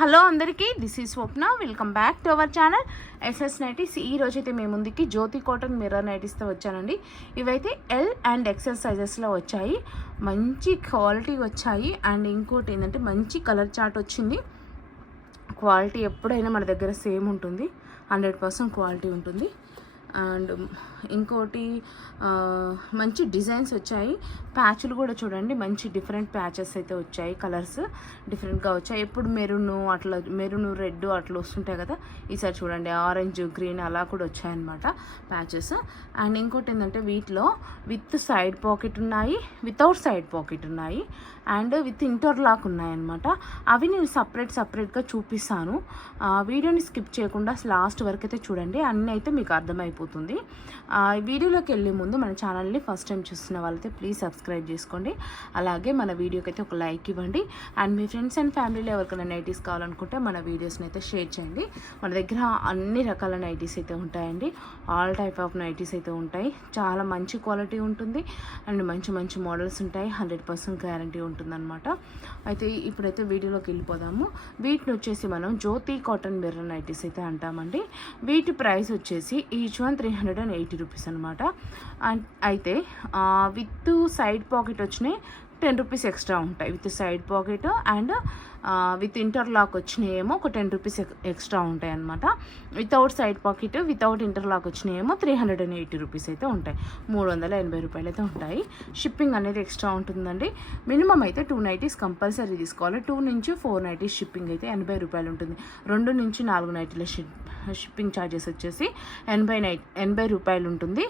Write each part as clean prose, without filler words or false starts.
Hello అందరికీ, this is Swapna. Welcome back to our channel SS nighties. ఈ రోజైతే మేము ముందుకి జ్యోతి కాటన్ మిర్రర్ నైటీస్తో వచ్చానండి. ఇవైతే ఎల్ అండ్ ఎక్సెల్ సైజెస్లో వచ్చాయి, మంచి క్వాలిటీ వచ్చాయి. అండ్ ఇంకోటి ఏంటంటే మంచి కలర్ చార్ట్ వచ్చింది. క్వాలిటీ ఎప్పుడైనా మన దగ్గర సేమ్ ఉంటుంది, 100% క్వాలిటీ ఉంటుంది. అండ్ ఇంకోటి మంచి డిజైన్స్ వచ్చాయి. ప్యాచ్లు కూడా చూడండి, మంచి డిఫరెంట్ ప్యాచెస్ అయితే వచ్చాయి. కలర్స్ డిఫరెంట్గా వచ్చాయి. ఎప్పుడు మెరూన్ రెడ్ అట్లా వస్తుంటాయి కదా, ఈసారి చూడండి ఆరెంజ్ గ్రీన్ అలా కూడా వచ్చాయన్నమాట ప్యాచెస్. అండ్ ఇంకోటి ఏంటంటే వీటిలో విత్ సైడ్ పాకెట్ ఉన్నాయి, వితౌట్ సైడ్ పాకెట్ ఉన్నాయి, అండ్ విత్ ఇంటర్లాక్ ఉన్నాయన్నమాట. అవి నేను సపరేట్గా చూపిస్తాను. వీడియోని స్కిప్ చేయకుండా లాస్ట్ వరకు అయితే చూడండి, అన్నీ అయితే మీకు అర్థమైపోతుంది. వీడియోలోకి వెళ్ళే ముందు మన ఛానల్ని ఫస్ట్ టైం చూస్తున్న వాళ్ళైతే ప్లీజ్ సబ్స్క్రైబ్ చేసుకోండి. అలాగే మన వీడియోకి అయితే ఒక లైక్ ఇవ్వండి. అండ్ మీ ఫ్రెండ్స్ అండ్ ఫ్యామిలీలో ఎవరికైనా నైటీస్ కావాలనుకుంటే మన వీడియోస్ని అయితే షేర్ చేయండి. మన దగ్గర అన్ని రకాల నైటీస్ అయితే ఉంటాయండి, ఆల్ టైప్ ఆఫ్ నైటీస్ అయితే ఉంటాయి. చాలా మంచి క్వాలిటీ ఉంటుంది అండ్ మంచి మోడల్స్ ఉంటాయి, 100% గ్యారంటీ ఉంటుందన్నమాట. అయితే ఇప్పుడైతే వీడియోలోకి వెళ్ళిపోదాము. వీటిని వచ్చేసి మనం జ్యోతి కాటన్ మిర్రర్ నైటీస్ అయితే అంటామండి. వీటి ప్రైస్ వచ్చేసి ఈచ్ వన్ 380 రూపీస్ అనమాట. అయితే విత్ సైడ్ పాకెట్ వచ్చినాయి 10 రూపీస్ ఎక్స్ట్రా ఉంటాయి. With side pocket and with interlock వచ్చినాయేమో ఒక 10 రూపీస్ ఎక్స్ట్రా ఉంటాయి అనమాట. Without side pocket without interlock వచ్చినాయేమో 380 రూపీస్ అయితే ఉంటాయి, 380 రూపాయలు అయితే ఉంటాయి. షిప్పింగ్ అనేది ఎక్స్ట్రా ఉంటుందండి. మినిమం అయితే 2 నైటీస్ కంపల్సరీ తీసుకోవాలి. 2 నుంచి 4 నైటీస్ షిప్పింగ్ అయితే 80 రూపాయలు ఉంటుంది. 2 నుంచి 4 నైటీల షిప్పింగ్ ఛార్జెస్ వచ్చేసి 80 రూపాయలు ఉంటుంది.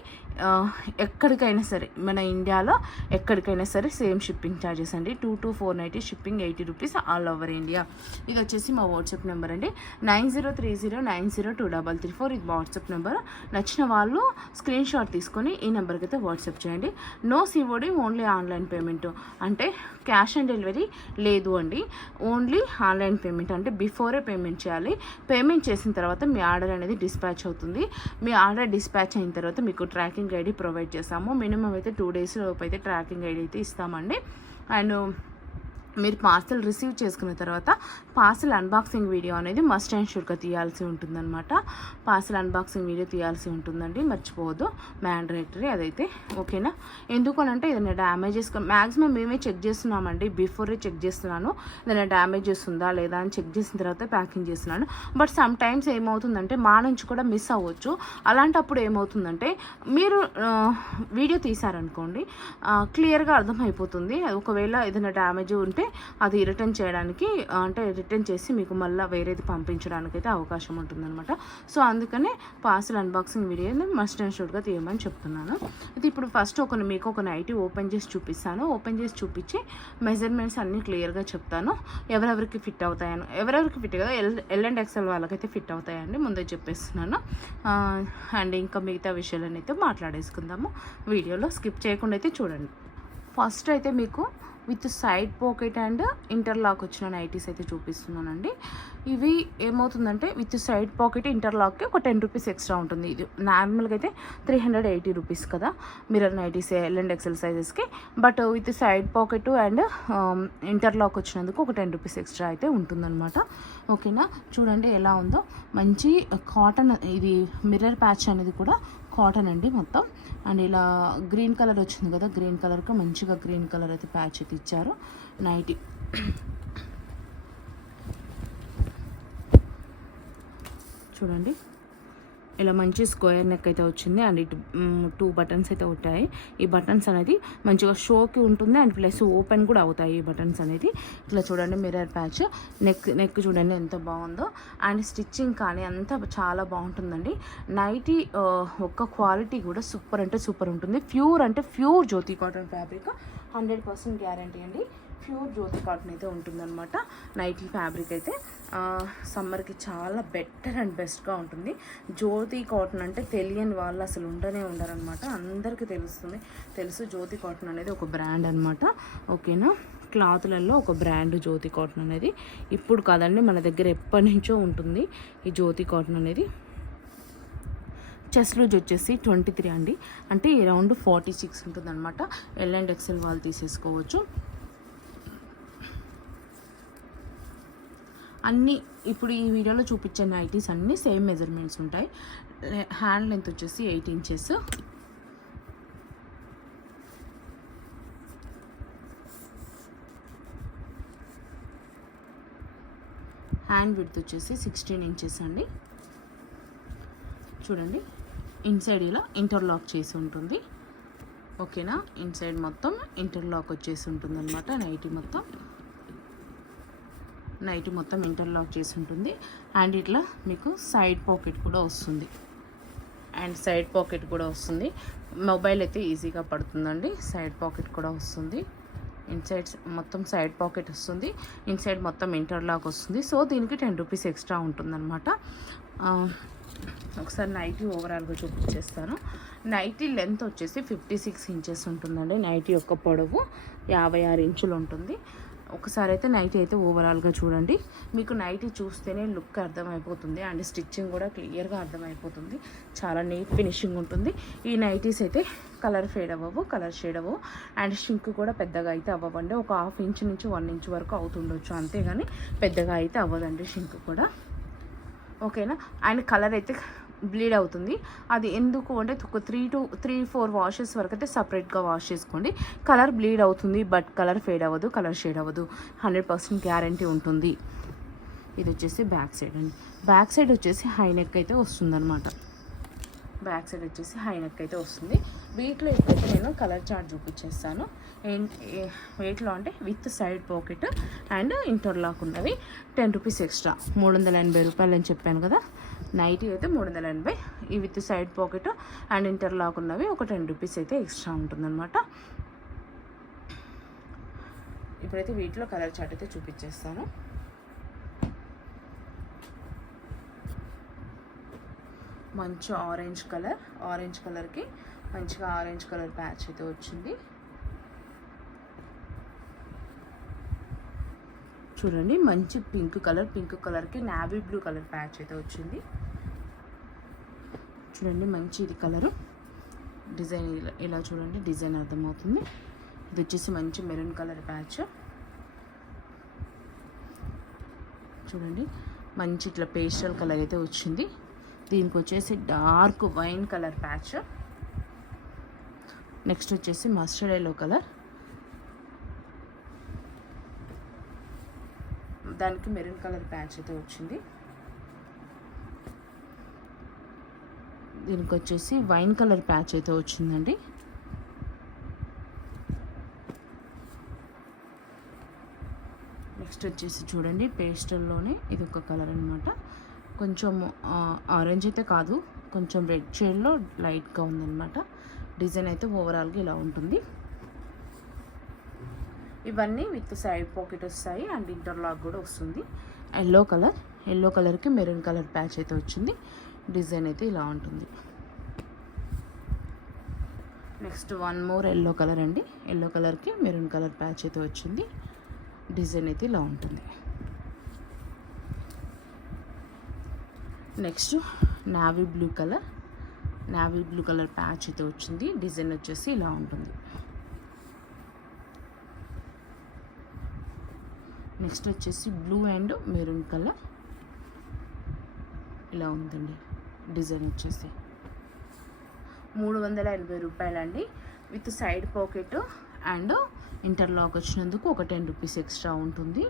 ఎక్కడికైనా సరే మన ఇండియాలో ఎక్కడికైనా సరే సేమ్ షిప్పింగ్ ఛార్జెస్ అండి. 2 to 4 nighties shipping 80 rupees all over India. ఇది వచ్చేసి మా వాట్సాప్ నెంబర్ అండి, 9030902234. ఇది వాట్సాప్ నెంబర్. నచ్చిన వాళ్ళు స్క్రీన్ షాట్ తీసుకొని ఈ నెంబర్కి అయితే వాట్సాప్ చేయండి. No COD, only online payment. అంటే క్యాష్ ఆన్ డెలివరీ లేదు అండి, ఓన్లీ ఆన్లైన్ పేమెంట్. అంటే బిఫోరే పేమెంట్ చేయాలి. పేమెంట్ చేసిన తర్వాత మీ ఆర్డర్ అనేది డిస్పాచ్ అవుతుంది. మీ ఆర్డర్ డిస్పాచ్ అయిన తర్వాత మీకు ట్రాకింగ్ ఐడి ప్రొవైడ్ చేస్తాము. మినిమం అయితే 2 days లోపు అయితే ట్రాకింగ్ ఐడి అయితే ఇస్తామండి. అండ్ మీరు పార్సల్ రిసీవ్ చేసుకున్న తర్వాత పార్సల్ అన్బాక్సింగ్ వీడియో అనేది మస్ట్ అండ్ షుడ్గా తీయాల్సి ఉంటుందన్నమాట. పార్సల్ అన్బాక్సింగ్ వీడియో తీయాల్సి ఉంటుందండి, మర్చిపోవద్దు, మ్యాండేటరీ అదైతే. ఓకేనా? ఎందుకనంటే ఏదైనా డ్యామేజెస్ మ్యాక్సిమం మేమే చెక్ చేస్తున్నామండి, బిఫోరే చెక్ చేస్తున్నాను. ఏదైనా డ్యామేజెస్ ఉందా లేదా అని చెక్ చేసిన తర్వాత ప్యాకింగ్ చేస్తున్నాను. బట్ సమ్ టైమ్స్ ఏమవుతుందంటే మా నుంచి కూడా మిస్ అవ్వచ్చు. అలాంటప్పుడు ఏమవుతుందంటే మీరు వీడియో తీసారనుకోండి, క్లియర్గా అర్థమైపోతుంది. ఒకవేళ ఏదైనా డ్యామేజ్ ఉంటే అది రిటర్న్ చేయడానికి, అంటే రిటర్న్ చేసి మీకు మళ్ళీ వేరేది పంపించడానికి అయితే అవకాశం ఉంటుందన్నమాట. సో అందుకనే పార్సల్ అన్బాక్సింగ్ వీడియోని మస్ట్ అండ్ షుడ్గా తీయమని చెప్తున్నాను. ఇది ఇప్పుడు ఫస్ట్ మీకు ఒక నైటీ ఓపెన్ చేసి చూపిస్తాను. ఓపెన్ చేసి చూపించి మెజర్మెంట్స్ అన్నీ క్లియర్గా చెప్తాను. ఎవరెవరికి ఫిట్ అవుతాయని, ఎవరెవరికి ఫిట్ కదా ఎల్ అండ్ ఎక్సెల్ వాళ్ళకైతే ఫిట్ అవుతాయండి, ముందే చెప్పేస్తున్నాను. అండ్ ఇంకా మిగతా విషయాలను అయితే మాట్లాడేసుకుందాము. వీడియోలో స్కిప్ చేయకుండా అయితే చూడండి. ఫస్ట్ అయితే మీకు with side pocket and interlock వచ్చిన నైటీస్ అయితే చూపిస్తున్నానండి. ఇవి ఏమవుతుందంటే విత్ సైడ్ పాకెట్ ఇంటర్లాక్కి ఒక 10 రూపీస్ ఎక్స్ట్రా ఉంటుంది. ఇది నార్మల్గా అయితే 380 రూపీస్ కదా mirror nighties L and XL సైజెస్కి. But with side pocket and interlock వచ్చినందుకు ఒక 10 రూపీస్ ఎక్స్ట్రా అయితే ఉంటుందన్నమాట. ఓకేనా? చూడండి ఎలా ఉందో, మంచి కాటన్. ఇది మిర్రర్ ప్యాచ్ అనేది కూడా కాటన్ అండి మొత్తం. అండ్ ఇలా గ్రీన్ కలర్ వచ్చింది కదా, గ్రీన్ కలర్కి మంచిగా గ్రీన్ కలర్ అయితే ప్యాచ్ అయితే ఇచ్చారు. నైటీ చూడండి, ఇలా మంచి స్క్వేర్ నెక్ అయితే వచ్చింది. అండ్ ఇటు 2 బటన్స్ అయితే ఉంటాయి. ఈ బటన్స్ అనేది మంచిగా షోకి ఉంటుంది అండ్ ప్లస్ ఓపెన్ కూడా అవుతాయి ఈ బటన్స్ అనేది. ఇట్లా చూడండి మిర్రర్ ప్యాచ్, నెక్ చూడండి ఎంత బాగుందో. అండ్ స్టిచ్చింగ్ కానీ అంతా చాలా బాగుంటుందండి. నైటీ ఒక్క క్వాలిటీ కూడా సూపర్ అంటే సూపర్ ఉంటుంది. ప్యూర్ అంటే ప్యూర్ జ్యోతి కాటన్ ఫ్యాబ్రిక్, 100% గ్యారంటీ అండి. ప్యూర్ జ్యోతి కాటన్ అయితే ఉంటుందన్నమాట. నైటీ ఫ్యాబ్రిక్ అయితే సమ్మర్కి చాలా బెటర్ అండ్ బెస్ట్గా ఉంటుంది. జ్యోతి కాటన్ అంటే తెలియని వాళ్ళు అసలు ఉండరనమాట. అందరికీ తెలుసు జ్యోతి కాటన్ అనేది ఒక బ్రాండ్ అనమాట. ఓకేనా? క్లాతులలో ఒక బ్రాండ్ జ్యోతి కాటన్ అనేది. ఇప్పుడు కాదండి, మన దగ్గర ఎప్పటి నుంచో ఉంటుంది ఈ జ్యోతి కాటన్ అనేది. చెస్ట్ లూజ్ వచ్చేసి 23 అండి, అంటే అరౌండ్ 46 ఉంటుంది అనమాట. ఎల్ అండ్ ఎక్సెల్ వాళ్ళు తీసేసుకోవచ్చు. అన్నీ ఇప్పుడు ఈ వీడియోలో చూపించే నైటీస్ అన్నీ సేమ్ మెజర్మెంట్స్ ఉంటాయి. హ్యాండ్ లెంత్ వచ్చేసి 8 ఇంచెస్, హ్యాండ్ విడ్త్ వచ్చేసి 16 ఇంచెస్ అండి. చూడండి ఇన్సైడ్ ఇలా ఇంటర్లాక్ చేసి ఉంటుంది. ఓకేనా, ఇన్సైడ్ మొత్తం ఇంటర్లాక్ వచ్చేసి ఉంటుంది అనమాట. నైటీ మొత్తం ఇంటర్లాక్ చేసి ఉంటుంది. అండ్ ఇట్లా మీకు సైడ్ పాకెట్ కూడా వస్తుంది. మొబైల్ అయితే ఈజీగా పడుతుందండి. సైడ్ పాకెట్ కూడా వస్తుంది. ఇన్సైడ్ మొత్తం సైడ్ పాకెట్ వస్తుంది, ఇన్సైడ్ మొత్తం ఇంటర్లాక్ వస్తుంది. సో దీనికి 10 రూపీస్ ఎక్స్ట్రా ఉంటుందన్నమాట. ఒకసారి నైటీ ఓవరాల్గా చూపించేస్తాను. నైటీ లెంత్ వచ్చేసి 56 ఇంచెస్ ఉంటుందండి. నైటీ యొక్క పొడవు 56 ఇంచులు ఉంటుంది. ఒకసారి అయితే నైటీ అయితే ఓవరాల్గా చూడండి. మీకు నైటీ చూస్తేనే లుక్ అర్థమైపోతుంది అండ్ స్టిచ్చింగ్ కూడా క్లియర్గా అర్థమైపోతుంది. చాలా నీట్ ఫినిషింగ్ ఉంటుంది. ఈ నైటీస్ అయితే కలర్ షేడ్ అవ్వవు అండ్ షింక్ కూడా పెద్దగా అయితే అవ్వవండి. ఒక 1/2 ఇంచ్ నుంచి 1 ఇంచ్ వరకు అవుతుండొచ్చు, అంతేగాని పెద్దగా అయితే అవ్వదండి షింక్ కూడా. ఓకేనా, అండ్ కలర్ అయితే బ్లీడ్ అవుతుంది. అది ఎందుకు అంటే ఒక 3-4 వాషెస్ వరకు అయితే సపరేట్గా వాష్ చేసుకోండి. కలర్ బ్లీడ్ అవుతుంది బట్ కలర్ ఫేడ్ అవ్వదు, కలర్ షేడ్ అవ్వదు, 100% గ్యారంటీ ఉంటుంది. ఇది వచ్చేసి బ్యాక్ సైడ్ అండి. బ్యాక్ సైడ్ వచ్చేసి హై నెక్ అయితే వస్తుందన్నమాట. వీటిలో ఇప్పుడైతే నేను కలర్ చార్ట్ చూపించేస్తాను. వీటిలో అంటే with side pocket and interlock ఉన్నవి 10 రూపీస్ ఎక్స్ట్రా, 380 రూపాయలు అని చెప్పాను కదా. నైటీ అయితే 380, ఈ with side pocket and interlock ఉన్నవి ఒక 10 రూపీస్ అయితే ఎక్స్ట్రా ఉంటుందన్నమాట. ఇప్పుడైతే వీటిలో కలర్ చార్ట్ అయితే చూపించేస్తాను. మంచి ఆరెంజ్ కలర్కి మంచిగా ఆరెంజ్ కలర్ ప్యాచ్ అయితే వచ్చింది. చూడండి మంచి పింక్ కలర్కి నావీ బ్లూ కలర్ ప్యాచ్ అయితే వచ్చింది. చూడండి మంచి ఇది కలరు, డిజైన్ ఇలా చూడండి, డిజైన్ అర్థమవుతుంది. ఇది వచ్చేసి మంచి మెరూన్ కలర్ ప్యాచ్. చూడండి మంచి ఇట్లా పేస్టల్ కలర్ అయితే వచ్చింది. దీనికి వచ్చేసి dark wine colour patch. Next వచ్చేసి మస్టర్డ్ ఎల్లో కలర్, దానికి మెరూన్ కలర్ ప్యాచ్ అయితే వచ్చింది. దీనికి వచ్చేసి వైన్ కలర్ ప్యాచ్ అయితే వచ్చిందండి. నెక్స్ట్ వచ్చేసి చూడండి పేస్టల్లోనే ఇది ఒక కలర్ అనమాట. కొంచెం ఆరెంజ్ అయితే కాదు, కొంచెం రెడ్ షేడ్లో లైట్గా ఉందన్నమాట. డిజైన్ అయితే ఓవరాల్గా ఇలా ఉంటుంది. ఇవన్నీ విత్ సైడ్ పాకెట్ వస్తాయి అండ్ ఇంటర్లాక్ కూడా వస్తుంది. ఎల్లో కలర్కి మెరూన్ కలర్ ప్యాచ్ అయితే వచ్చింది. డిజైన్ అయితే ఇలా ఉంటుంది. Next one more yellow colour అండి. ఎల్లో కలర్కి మెరూన్ కలర్ ప్యాచ్ అయితే వచ్చింది. డిజైన్ అయితే ఇలా ఉంటుంది. Next navy blue colour patch అయితే వచ్చింది. డిజైన్ వచ్చేసి ఇలా ఉంటుంది. నెక్స్ట్ వచ్చేసి బ్లూ అండ్ మెరూన్ కలర్ ఇలా ఉందండి. డిజైన్ వచ్చేసి 380 రూపాయలండి. With side pocket and interlock వచ్చినందుకు ఒక 10 రూపీస్ ఎక్స్ట్రా ఉంటుంది.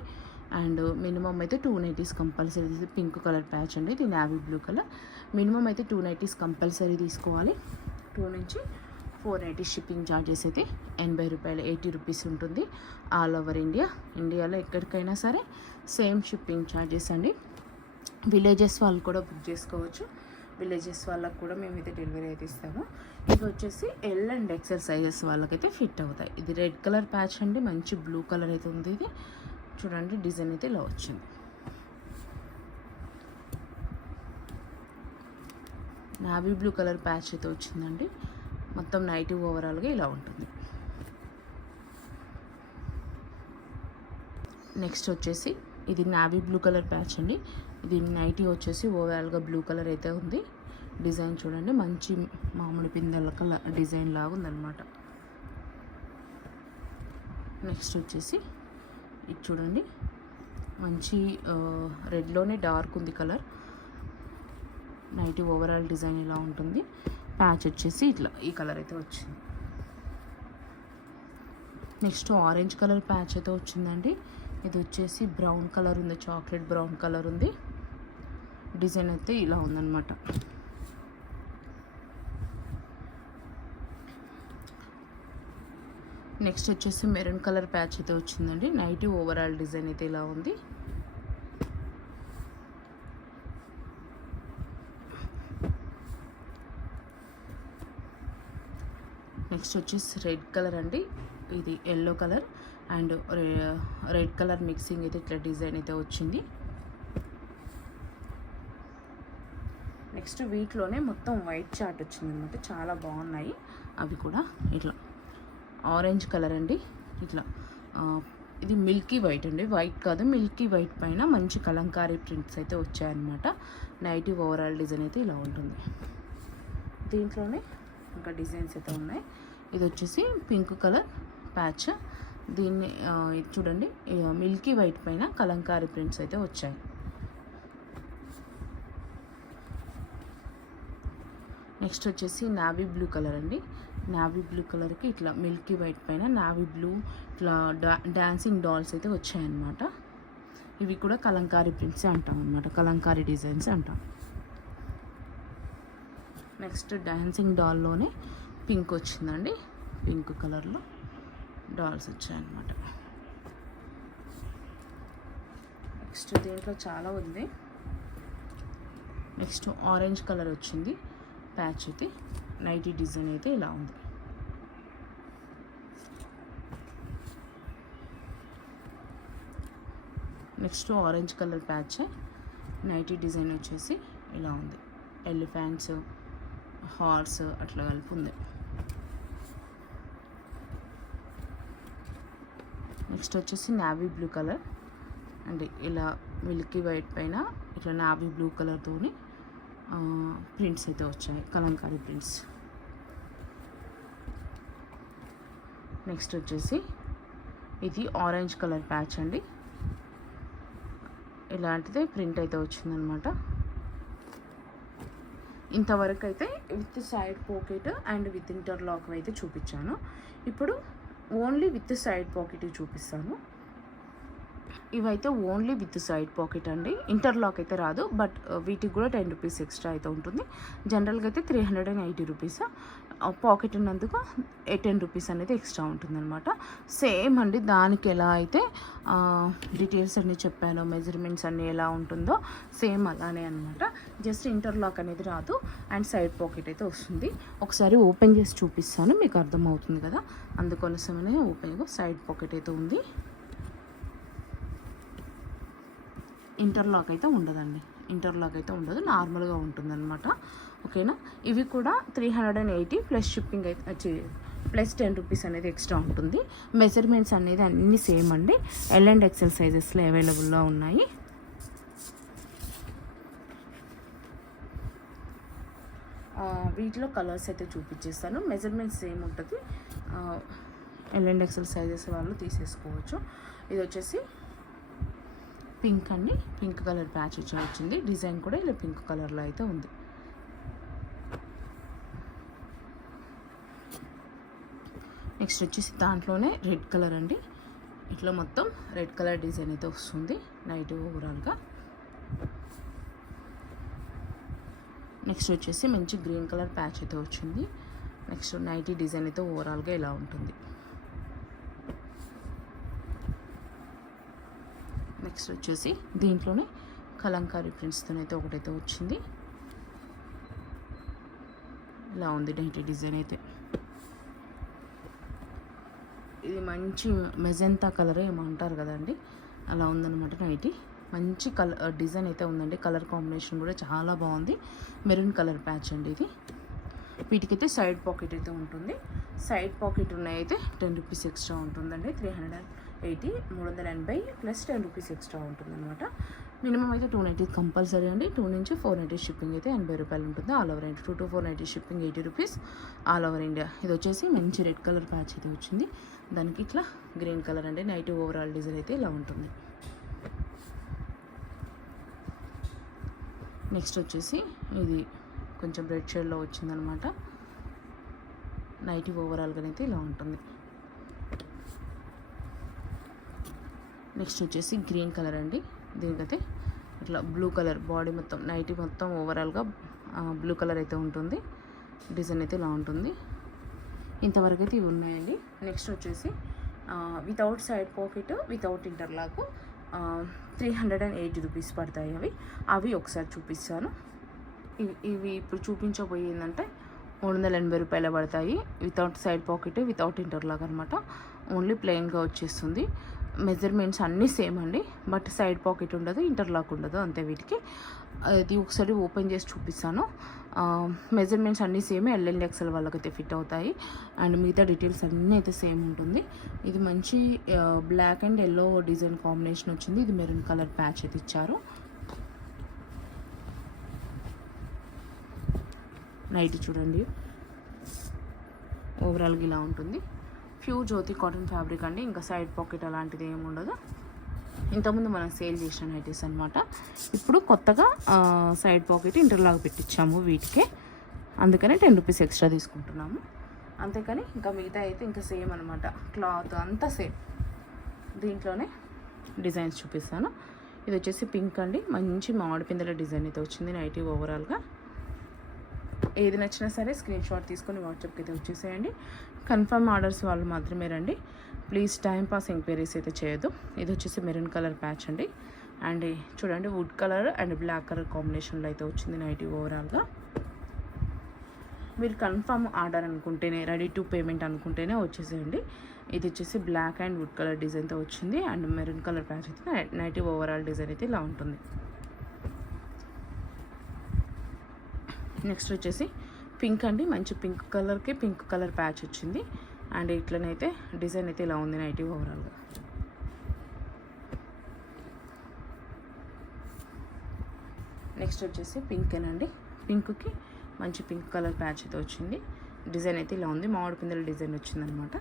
అండ్ మినిమం అయితే 2 nighties compulsory. Pink colour patch అండి, ఇది నావీ బ్లూ కలర్. మినిమం అయితే 2 నైటీస్ కంపల్సరీ తీసుకోవాలి. 2 నుంచి 4 నైటీస్ షిప్పింగ్ ఛార్జెస్ అయితే 80 రూపాయలు, 80 రూపీస్ ఉంటుంది. ఆల్ ఓవర్ ఇండియాలో ఎక్కడికైనా సరే సేమ్ షిప్పింగ్ ఛార్జెస్ అండి. విలేజెస్ వాళ్ళు కూడా బుక్ చేసుకోవచ్చు. విలేజెస్ వాళ్ళకు కూడా మేమైతే డెలివరీ అయితే ఇస్తాము. ఇది వచ్చేసి ఎల్ అండ్ ఎక్సెల్ సైజెస్ వాళ్ళకైతే ఫిట్ అవుతాయి. ఇది రెడ్ కలర్ ప్యాచ్ అండి, మంచి బ్లూ కలర్ అయితే ఉంది. ఇది చూడండి డిజైన్ అయితే ఇలా వచ్చింది. నావీ బ్లూ కలర్ ప్యాచ్ అయితే వచ్చిందండి. మొత్తం నైటీ ఓవరాల్గా ఇలా ఉంటుంది. నెక్స్ట్ వచ్చేసి ఇది నావీ బ్లూ కలర్ ప్యాచ్ అండి. ఇది నైటీ వచ్చేసి ఓవరాల్గా బ్లూ కలర్ అయితే ఉంది. డిజైన్ చూడండి మంచి మామిడి పిందెల కలర్ డిజైన్ లాగా ఉందన్నమాట. నెక్స్ట్ వచ్చేసి ఇది చూడండి మంచి రెడ్లోనే డార్క్ ఉంది కలర్. నైటీ ఓవరాల్ డిజైన్ ఇలా ఉంటుంది. ప్యాచ్ వచ్చేసి ఇట్లా ఈ కలర్ అయితే వచ్చింది. నెక్స్ట్ ఆరెంజ్ కలర్ ప్యాచ్ అయితే వచ్చిందండి. ఇది వచ్చేసి బ్రౌన్ కలర్ ఉంది, చాక్లెట్ బ్రౌన్ కలర్ ఉంది. డిజైన్ అయితే ఇలా ఉందన్నమాట. నెక్స్ట్ వచ్చేసి మెరూన్ కలర్ ప్యాచ్ అయితే వచ్చిందండి. నైటీ ఓవరాల్ డిజైన్ అయితే ఇలా ఉంది. నెక్స్ట్ వచ్చేసి రెడ్ కలర్ అండి. ఇది yellow colour and red colour mixing అయితే ఇట్లా డిజైన్ అయితే వచ్చింది. నెక్స్ట్ వీటిలోనే మొత్తం వైట్ చార్ట్ వచ్చింది అనమాట. చాలా బాగున్నాయి అవి కూడా. ఇట్లా ఆరెంజ్ కలర్ అండి. ఇట్లా ఇది మిల్కీ వైట్ అండి, వైట్ కాదు మిల్కీ వైట్ పైన మంచి కలంకారీ ప్రింట్స్ అయితే వచ్చాయన్నమాట. నైటీ ఓవరాల్ డిజైన్ అయితే ఇలా ఉంటుంది. దీంట్లోనే ఇంకా డిజైన్స్ అయితే ఉన్నాయి. ఇది వచ్చేసి పింక్ కలర్ ప్యాచ్. దీన్ని ఇది చూడండి, మిల్కీ వైట్ పైన కలంకారీ ప్రింట్స్ అయితే వచ్చాయి. నెక్స్ట్ వచ్చేసి నావీ బ్లూ కలర్ అండి. నావీ బ్లూ కలర్కి ఇట్లా మిల్కీ వైట్ పైన నావీ బ్లూ ఇట్లా డాన్సింగ్ డాల్స్ అయితే వచ్చాయన్నమాట. ఇవి కూడా కలంకారీ ప్రింట్స్ అంటాం అనమాట, కలంకారీ డిజైన్స్ అంటాం. నెక్స్ట్ డాన్సింగ్ డాల్లోనే పింక్ వచ్చిందండి. పింక్ కలర్లో డాల్స్ వచ్చాయన్నమాట. నెక్స్ట్ దీంట్లో చాలా ఉంది. నెక్స్ట్ ఆరెంజ్ కలర్ వచ్చింది ప్యాచ్ అయితే. నైటీ డిజైన్ అయితే ఇలా ఉంది. Next orange colour patch. Nighty design వచ్చేసి ఇలా ఉంది. ఎలిఫెంట్స్, హార్స్ అట్లా కలిపి ఉంది. నెక్స్ట్ వచ్చేసి నావీ బ్లూ కలర్ అండ్ ఇలా మిల్కీ వైట్ పైన ఇట్లా నావీ బ్లూ కలర్తోని ప్రింట్స్ అయితే వచ్చాయి, కలంకారీ ప్రింట్స్. నెక్స్ట్ వచ్చేసి ఇది ఆరెంజ్ కలర్ ప్యాచ్ అండి. ఇలాంటిదే ప్రింట్ అయితే వచ్చిందనమాట. ఇంతవరకు అయితే with side pocket and with interlock అయితే చూపించాను. ఇప్పుడు ఓన్లీ విత్ సైడ్ పాకెట్ చూపిస్తాను. ఇవైతే ఓన్లీ విత్ సైడ్ పాకెట్ అండి. ఇంటర్లాక్ అయితే రాదు, బట్ వీటికి కూడా 10 రూపీస్ ఎక్స్ట్రా అయితే ఉంటుంది. జనరల్గా అయితే 380 రూపీస్. పాకెట్ ఉన్నందుకు 10 రూపీస్ అనేది ఎక్స్ట్రా ఉంటుంది అనమాట. సేమ్ అండి, దానికి ఎలా అయితే డీటెయిల్స్ అన్నీ చెప్పానో, మెజర్మెంట్స్ అన్నీ ఎలా ఉంటుందో సేమ్ అలానే అనమాట. జస్ట్ ఇంటర్లాక్ అనేది రాదు అండ్ సైడ్ పాకెట్ అయితే వస్తుంది. ఒకసారి ఓపెన్ చేసి చూపిస్తాను, మీకు అర్థమవుతుంది కదా. అందుకోసమనే ఓపెన్గా సైడ్ పాకెట్ అయితే ఉంది. ఇంటర్లాక్ అయితే ఉండదండి, ఇంటర్లాక్ అయితే ఉండదు, నార్మల్గా ఉంటుందన్నమాట. ఓకేనా. ఇవి కూడా 380 ప్లస్ షిప్పింగ్ అయితే ప్లస్ 10 రూపీస్ అనేది ఎక్స్ట్రా ఉంటుంది. మెజర్మెంట్స్ అనేది అన్నీ సేమ్ అండి. ఎల్ అండ్ ఎక్సెల్ సైజెస్లో అవైలబుల్లో ఉన్నాయి. వీటిలో కలర్స్ అయితే చూపించేస్తాను. మెజర్మెంట్స్ సేమ్ ఉంటుంది. ఎల్ అండ్ ఎక్సెల్ సైజెస్ వాళ్ళు తీసేసుకోవచ్చు. ఇది వచ్చేసి పింక్ అండి, పింక్ కలర్ ప్యాచ్ వచ్చింది. డిజైన్ కూడా ఇలా పింక్ కలర్లో అయితే ఉంది. నెక్స్ట్ వచ్చేసి దాంట్లోనే రెడ్ కలర్ అండి. ఇట్లా మొత్తం రెడ్ కలర్ డిజైన్ అయితే వస్తుంది నైట్ ఓవరాల్గా. నెక్స్ట్ వచ్చేసి మంచి గ్రీన్ కలర్ ప్యాచ్ అయితే వచ్చింది. నెక్స్ట్ నైటీ డిజైన్ అయితే ఓవరాల్గా ఇలా ఉంటుంది. నెక్స్ట్ వచ్చేసి దీంట్లోనే కలంకారీ ప్రింట్స్తో అయితే ఒకటైతే వచ్చింది. ఇలా ఉంది నైటీ డిజైన్ అయితే. ఇది మంచి మెజెంతా కలర్ ఏమంటారు కదండి, అలా ఉందన్నమాట నైటీ. మంచి కలర్ డిజైన్ అయితే ఉందండి. కలర్ కాంబినేషన్ కూడా చాలా బాగుంది. మెరూన్ కలర్ ప్యాచ్ అండి ఇది. వీటికైతే సైడ్ పాకెట్ అయితే ఉంటుంది. సైడ్ పాకెట్ ఉన్నాయి అయితే 10 రూపీస్ ఎక్స్ట్రా ఉంటుందండి. 380 ప్లస్ 10 రూపీస్ ఎక్స్ట్రా ఉంటుందన్నమాట. మినిమం అయితే 290 కంపల్సరీ అండి. 2 నుంచి 490 షిప్పింగ్ అయితే 80 రూపాయలు ఉంటుంది all over India. 2 to 490 shipping 80 rupees all over India. ఇది వచ్చేసి మంచి రెడ్ కలర్ ప్యాచ్ అయితే వచ్చింది. దానికి ఇట్లా గ్రీన్ కలర్ అండి. నైట్ ఓవరాల్ డిజైన్ అయితే ఇలా ఉంటుంది. నెక్స్ట్ వచ్చేసి ఇది కొంచెం రెడ్ షేడ్లో వచ్చిందనమాట. నైటీ ఓవరాల్గా అయితే ఇలా ఉంటుంది. నెక్స్ట్ వచ్చేసి గ్రీన్ కలర్ అండి. దీనికైతే ఇట్లా బ్లూ కలర్ బాడీ మొత్తం నైటీ మొత్తం ఓవరాల్గా బ్లూ కలర్ అయితే ఉంటుంది. డిజైన్ అయితే ఇలా ఉంటుంది. ఇంతవరకు అయితే ఇవి ఉన్నాయండి. నెక్స్ట్ వచ్చేసి without side pocket without interlock 380 rupees పడతాయి. అవి ఒకసారి చూపిస్తాను. ఇవి ఇప్పుడు చూపించబోయి ఏంటంటే 380 రూపాయలు పడతాయి. Without side pocket without interlock అనమాట. ఓన్లీ ప్లెయిన్గా వచ్చేస్తుంది. మెజర్మెంట్స్ అన్నీ సేమ్ అండి, బట్ సైడ్ పాకెట్ ఉండదు, ఇంటర్లాక్ ఉండదు అంతే. వీటికి అది ఒకసారి ఓపెన్ చేసి చూపిస్తాను. మెజర్మెంట్స్ అన్నీ సేమ్, ఎల్ఎల్ ఎక్స్ఎల్ వాళ్ళకైతే ఫిట్ అవుతాయి. అండ్ మిగతా డీటెయిల్స్ అన్నీ అయితే సేమ్ ఉంటుంది. ఇది మంచి black and yellow design combination వచ్చింది. ఇది మెరూన్ కలర్ ప్యాచ్ అయితే ఇచ్చారు. నైట్ చూడండి ఓవరాల్గా ఇలా ఉంటుంది. ప్యూర్ జ్యోతి కాటన్ ఫ్యాబ్రిక్ అండి. ఇంకా సైడ్ పాకెట్ అలాంటిది ఏమి ఉండదు. ఇంతకుముందు మనం సేల్ చేసిన నైటీస్ అనమాట. ఇప్పుడు కొత్తగా సైడ్ పాకెట్ ఇంటర్లాక్ పెట్టించాము వీటికే, అందుకనే 10 రూపీస్ ఎక్స్ట్రా తీసుకుంటున్నాము. అంతేకాని ఇంకా మిగతా అయితే ఇంకా సేమ్ అనమాట. క్లాత్ అంతా సేమ్. దీంట్లోనే డిజైన్స్ చూపిస్తాను. ఇది వచ్చేసి పింక్ అండి. మంచి మామిడి పిందెల డిజైన్ అయితే వచ్చింది నైటీ ఓవరాల్గా. ఏది నచ్చినా సరే స్క్రీన్ షాట్ తీసుకొని వాట్సాప్కి అయితే వచ్చేసేయండి. కన్ఫర్మ్ ఆర్డర్స్ వాళ్ళు మాత్రమే రండి. ప్లీజ్ టైం పాస్ ఎంక్వైరీస్ అయితే చేయొద్దు. ఇది వచ్చేసి మెరూన్ కలర్ ప్యాచ్ అండి. అండ్ చూడండి wood colour and black colour కాంబినేషన్లో అయితే వచ్చింది నైటీ ఓవరాల్గా. మీరు కన్ఫర్మ్ ఆర్డర్ అనుకుంటేనే, రెడీ టు పేమెంట్ అనుకుంటేనే వచ్చేసేయండి. ఇది వచ్చేసి బ్లాక్ అండ్ వుడ్ కలర్ డిజైన్తో వచ్చింది. అండ్ మెరూన్ కలర్ ప్యాచ్ అయితే నైటీ ఓవరాల్ డిజైన్ అయితే ఇలా ఉంటుంది. నెక్స్ట్ వచ్చేసి పింక్ అండి. మంచి పింక్ కలర్కి పింక్ కలర్ ప్యాచ్ వచ్చింది. అండ్ ఇట్లనైతే డిజైన్ అయితే ఇలా ఉంది నైటీ ఓవరాల్గా. నెక్స్ట్ వచ్చేసి పింకేనండి. పింక్కి మంచి పింక్ కలర్ ప్యాచ్ అయితే వచ్చింది. డిజైన్ అయితే ఇలా ఉంది. మామిడి పిందెల డిజైన్ వచ్చిందనమాట.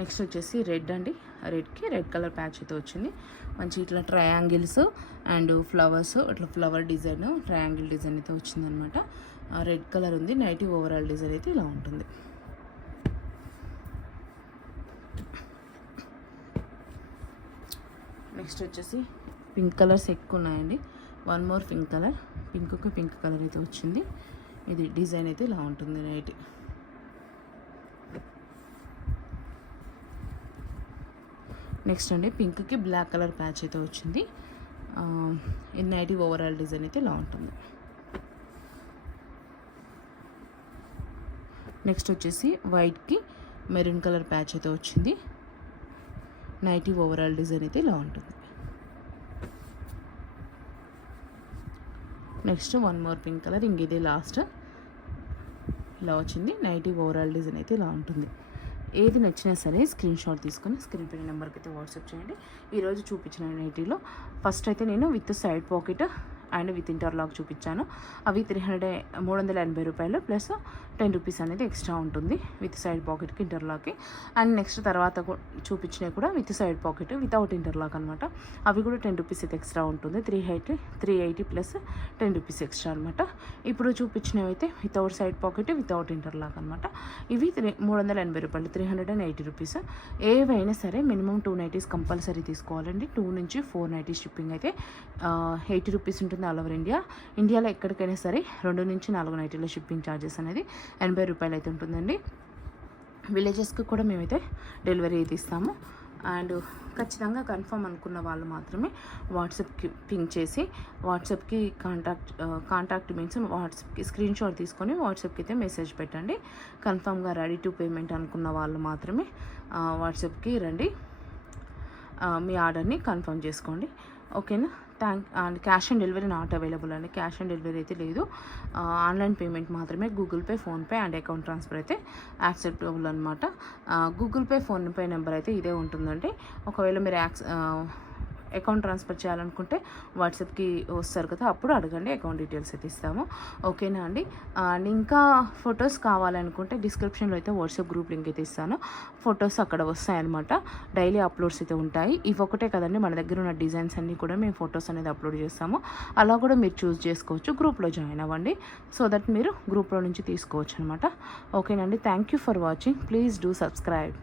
నెక్స్ట్ వచ్చేసి రెడ్ అండి. రెడ్కి రెడ్ కలర్ ప్యాచ్ అయితే వచ్చింది. మంచి ఇట్లా ట్రయాంగిల్స్ అండ్ ఫ్లవర్స్, ఇట్లా ఫ్లవర్ డిజైన్ ట్రయాంగిల్ డిజైన్ అయితే వచ్చిందనమాట. రెడ్ కలర్ ఉంది. నైటీ ఓవరాల్ డిజైన్ అయితే ఇలా ఉంటుంది. నెక్స్ట్ వచ్చేసి పింక్ కలర్స్ ఎక్కువ ఉన్నాయండి. One more pink colour. పింక్కి పింక్ కలర్ అయితే వచ్చింది. ఇది డిజైన్ అయితే ఇలా ఉంటుంది నైటీ. నెక్స్ట్ అండి పింక్కి బ్లాక్ కలర్ ప్యాచ్ అయితే వచ్చింది. ఇది నైటీ ఓవరాల్ డిజైన్ అయితే ఇలా ఉంటుంది. నెక్స్ట్ వచ్చేసి వైట్కి మెరూన్ కలర్ ప్యాచ్ అయితే వచ్చింది. నైటీ ఓవరాల్ డిజైన్ అయితే ఇలా ఉంటుంది. Next one more pink colour. ఇంక ఇదే లాస్ట్ ఇలా వచ్చింది. నైటీ ఓవరాల్ డిజైన్ అయితే ఇలా ఉంటుంది. ఏది నచ్చినా సరే స్క్రీన్ షాట్ తీసుకొని స్క్రీన్ పైన నెంబర్కి అయితే వాట్సాప్ చేయండి. ఈరోజు చూపించిన నైటీలో ఫస్ట్ అయితే నేను with side pocket and with interlock చూపించాను. అవి 380 రూపాయలు ప్లస్ 10 రూపీస్ అనేది ఎక్స్ట్రా ఉంటుంది విత్ సైడ్ పాకెట్కి ఇంటర్లాక్కి. అండ్ నెక్స్ట్ తర్వాత చూపించినవి కూడా with side pocket without interlock అనమాట. అవి కూడా 10 రూపీస్ అయితే ఎక్స్ట్రా ఉంటుంది. 380 ప్లస్ 10 రూపీస్ ఎక్స్ట్రా అనమాట. ఇప్పుడు చూపించినవి అయితే without side pocket without interlock అనమాట. ఇవి 380 రూపాయలు, 380 రూపీస్. ఏవైనా సరే మినిమం 2 నైటీస్ కంపల్సరీ తీసుకోవాలండి. 2 నుంచి 4 నైటీస్ షిప్పింగ్ అయితే 80 రూపీస్ ఉంటుంది ఆల్ ఓవర్ ఇండియా. ఇండియాలో ఎక్కడికైనా సరే 2 నుంచి 4 నైటీల షిప్పింగ్ ఛార్జెస్ అనేది 80 రూపాయలు అయితే ఉంటుందండి. విలేజెస్కి కూడా మేమైతే డెలివరీ అయితే ఇస్తాము. అండ్ ఖచ్చితంగా కన్ఫర్మ్ అనుకున్న వాళ్ళు మాత్రమే వాట్సాప్కి పింక్ చేసి వాట్సాప్కి కాంటాక్ట్ మీన్స్ వాట్సాప్కి స్క్రీన్ షాట్ తీసుకొని వాట్సాప్కి అయితే మెసేజ్ పెట్టండి. కన్ఫర్మ్గా రెడీ టు పేమెంట్ అనుకున్న వాళ్ళు మాత్రమే వాట్సాప్కి రండి. మీ ఆర్డర్ని కన్ఫర్మ్ చేసుకోండి. ఓకేనా. And cash on delivery not available అండి. క్యాష్ ఆన్ డెలివరీ అయితే లేదు. ఆన్లైన్ పేమెంట్ మాత్రమే. Google pay, PhonePe and account transfer అయితే యాక్సెప్టబుల్ అనమాట. గూగుల్ పే, ఫోన్పే నెంబర్ అయితే ఇదే ఉంటుందండి. ఒకవేళ మీరు అకౌంట్ ట్రాన్స్ఫర్ చేయాలనుకుంటే వాట్సాప్కి వస్తారు కదా, అప్పుడు అడగండి, అకౌంట్ డీటెయిల్స్ అయితే ఇస్తాము. ఓకేనా అండి. అండ్ ఇంకా ఫొటోస్ కావాలనుకుంటే డిస్క్రిప్షన్లో అయితే వాట్సాప్ గ్రూప్ లింక్ అయితే ఇస్తాను. ఫొటోస్ అక్కడ వస్తాయన్నమాట. డైలీ అప్లోడ్స్ అయితే ఉంటాయి. ఇవి ఒకటే కదండి, మన దగ్గర ఉన్న డిజైన్స్ అన్నీ కూడా మేము ఫొటోస్ అనేది అప్లోడ్ చేస్తాము. అలా కూడా మీరు చూస్ చేసుకోవచ్చు. గ్రూప్లో జాయిన్ అవ్వండి, సో దట్ మీరు గ్రూప్లో నుంచి తీసుకోవచ్చు అనమాట. ఓకేనండి. Thank you for watching. Please do subscribe.